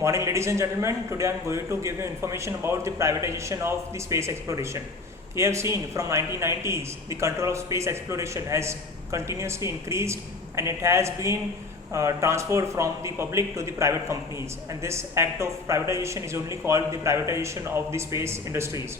Morning, ladies and gentlemen. Today I am going to give you information about the privatization of the space exploration. We have seen from 1990s the control of space exploration has continuously increased, and it has been transferred from the public to the private companies, and this act of privatization is only called the privatization of the space industries.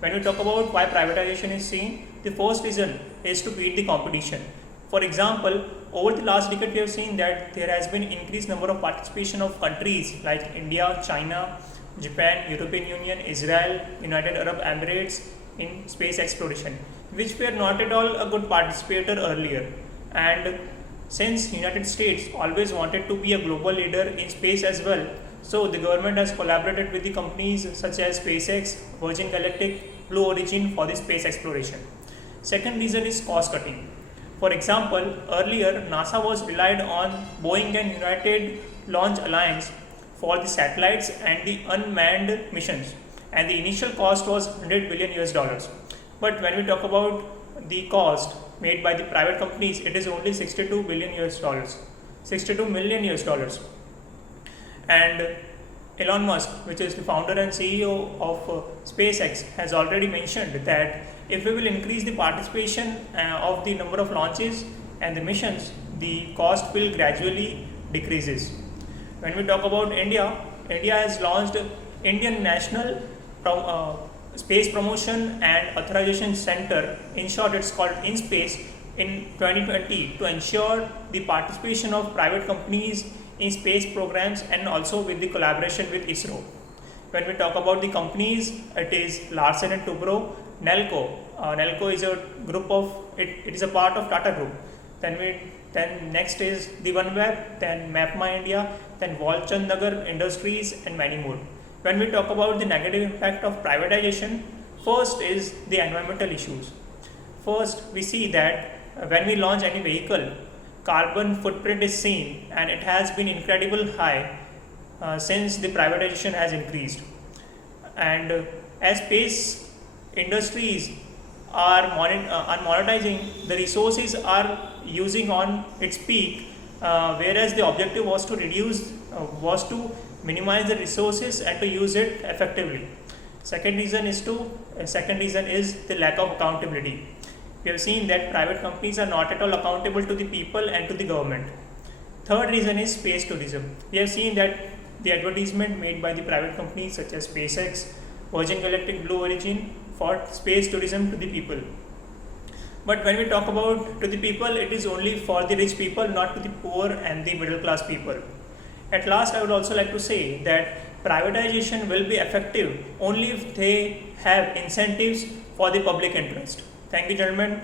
When we talk about why privatization is seen, the first reason is to beat the competition. For example, over the last decade, we have seen that there has been increased number of participation of countries like India, China, Japan, European Union, Israel, United Arab Emirates in space exploration, which were not at all a good participator earlier. And since United States always wanted to be a global leader in space as well, so the government has collaborated with the companies such as SpaceX, Virgin Galactic, Blue Origin for the space exploration. Second reason is cost cutting. For example, earlier NASA was relied on Boeing and United Launch Alliance for the satellites and the unmanned missions, and the initial cost was 100 billion US dollars. But when we talk about the cost made by the private companies, it is only 62 billion US dollars, 62 million US dollars. And Elon Musk, which is the founder and CEO of SpaceX, has already mentioned that if we will increase the participation of the number of launches and the missions, the cost will gradually decreases. When we talk about India, India has launched Indian National Space Promotion and Authorization Center, in short it's called InSpace, in 2020 to ensure the participation of private companies in space programs and also with the collaboration with ISRO. When we talk about the companies, it is Larsen and Toubro, Nelco. Nelco is a group of it is a part of Tata Group. Then next is the OneWeb, then MapMyIndia, then Walchand Nagar Industries, and many more. When we talk about the negative impact of privatization, first is the environmental issues. First, we see that when we launch any vehicle, carbon footprint is seen, and it has been incredible high since the privatization has increased. And as space industries are monetizing, the resources are using on its peak, whereas the objective was to minimize the resources and to use it effectively. Second reason is the lack of accountability. We have seen that private companies are not at all accountable to the people and to the government. Third reason is space tourism. We have seen that the advertisement made by the private companies such as SpaceX, Virgin Galactic, Blue Origin for space tourism to the people. But when we talk about to the people, it is only for the rich people, not to the poor and the middle class people. At last, I would also like to say that privatization will be effective only if they have incentives for the public interest. Thank you, gentlemen.